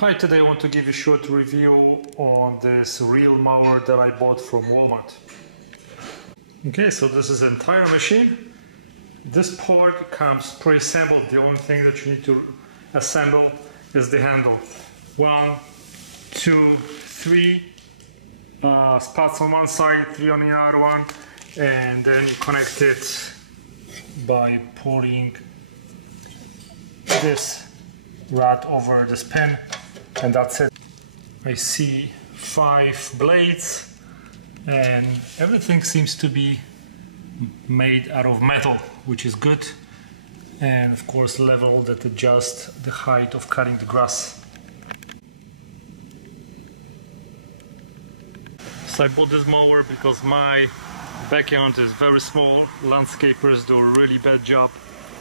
Hi, today I want to give you a short review on this real mower that I bought from Walmart. Okay, so this is the entire machine. This part comes pre-assembled. The only thing that you need to assemble is the handle. 1, 2, 3 spots on one side, 3 on the other one, and then you connect it by putting this rod over this pin, and that's it. I see 5 blades and everything seems to be made out of metal, which is good, and of course level that adjusts the height of cutting the grass. So I bought this mower because my backyard is very small. Landscapers do a really bad job,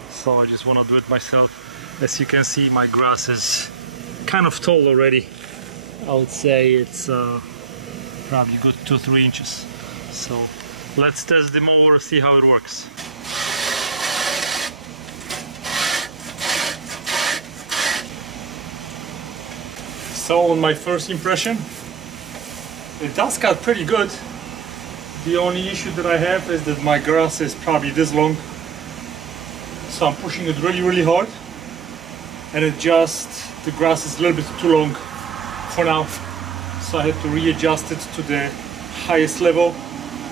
so I just want to do it myself. As you can see, my grass is kind of tall already. I would say it's probably good 2-3 inches. So let's test the mower, see how it works. So on my first impression, it does cut pretty good. The only issue that I have is that my grass is probably this long, so I'm pushing it really hard, and the grass is a little bit too long for now, so I had to readjust it to the highest level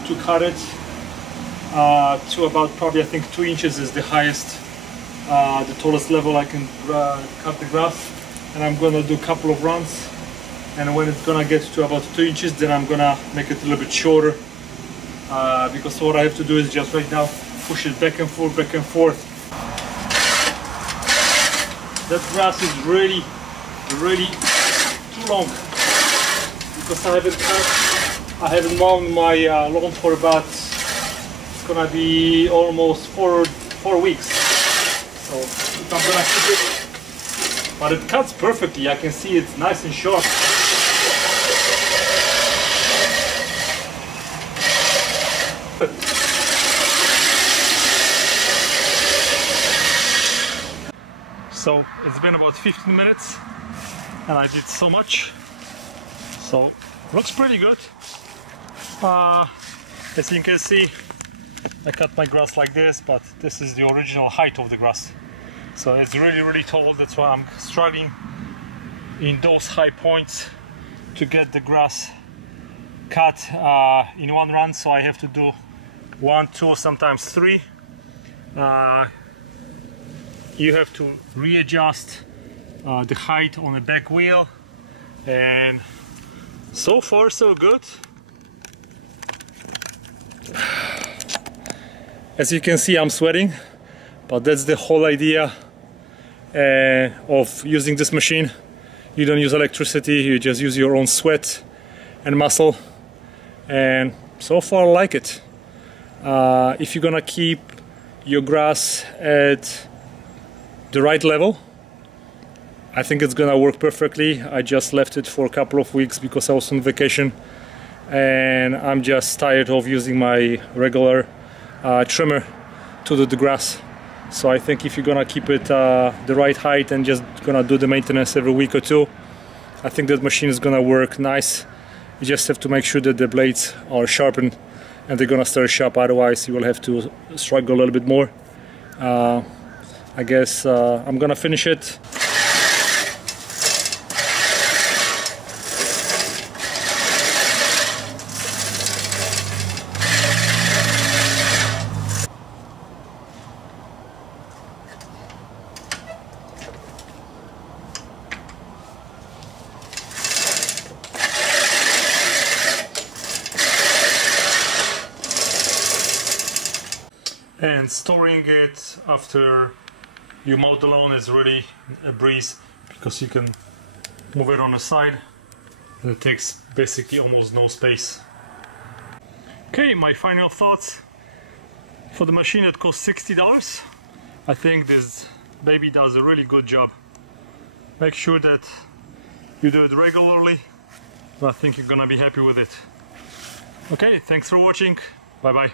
to cut it to about probably, I think, 2 inches is the highest, the tallest level I can cut the grass. And I'm gonna do a couple of runs, and when it's gonna get to about 2 inches, then I'm gonna make it a little bit shorter, because what I have to do is just right now push it back and forth. That grass is really too long, because I haven't mown my lawn for about, it's gonna be almost four weeks. So if I'm gonna keep it, but it cuts perfectly. I can see it's nice and sharp. So it's been about 15 minutes and I did so much, so looks pretty good. As you can see, I cut my grass like this, but this is the original height of the grass, so it's really tall. That's why I'm struggling in those high points to get the grass cut in one run, so I have to do 1, 2, sometimes 3. You have to readjust the height on the back wheel, and so far so good. As you can see, I'm sweating, but that's the whole idea of using this machine. You don't use electricity, you just use your own sweat and muscle, and so far I like it. If you're gonna keep your grass at the right level, I think it's gonna work perfectly. I just left it for a couple of weeks because I was on vacation, and I'm just tired of using my regular trimmer to do the grass. So I think if you're gonna keep it the right height and just gonna do the maintenance every week or 2, I think that machine is gonna work nice. You just have to make sure that the blades are sharpened and they're gonna stay sharp, otherwise you will have to struggle a little bit more. I guess I'm gonna finish it. And storing it after you mow the lawn is really a breeze, because you can move it on the side and it takes basically almost no space. Okay, my final thoughts. For the machine that costs $60, I think this baby does a really good job. Make sure that you do it regularly, but I think you're gonna be happy with it. Okay, thanks for watching. Bye bye.